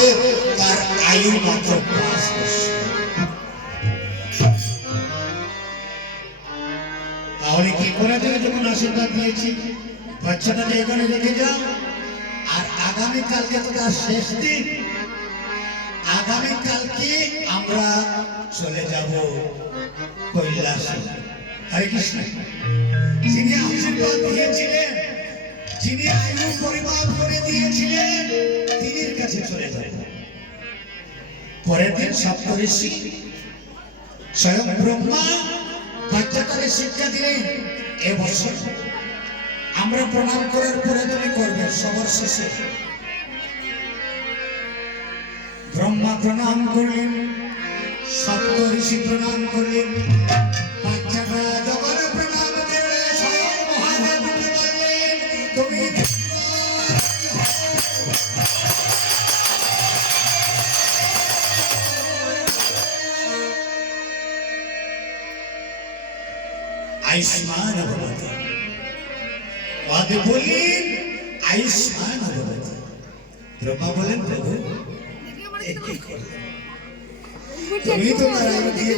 মহাদেব তার আয়ু মাত্র 5 বছর। তাহলে কি করে দেবে? যখন আশীর্বাদ দিয়েছি বাচ্চাটাকে এখানে রেখে যাও, আর আগামীকালকে তো তার শেষ দিন। আগামীকালকে আমরা চলে যাব কৈলাসে। হরে কৃষ্ণ। যিনি আশীর্বাদ দিয়েছিলেন, যিনি আয়ু পরিমাপ করে দিয়েছিলেন, তিনির কাছে চলে যাব। পরের দিন সপ্তঋষি স্বয়ং ব্রহ্মা বাচ্চাটাকে শিক্ষা দিলেন, এবছর আমরা প্রণাম করার পরে তুমি করবে সবার শেষে। ব্রহ্মা প্রণাম করলেন, সপ্তঋষি প্রণাম করলেন, বাচ্চাটা যখন প্রণাম করলে স্বয়ং মহাদেব বললেন, তুমি আয়ুষ্মান ভবতি। মহাদেব বললেন আয়ুষ্মান ভবতি। ব্রহ্মা বলেন প্রভু তুমি তো তার আয়ু দিয়ে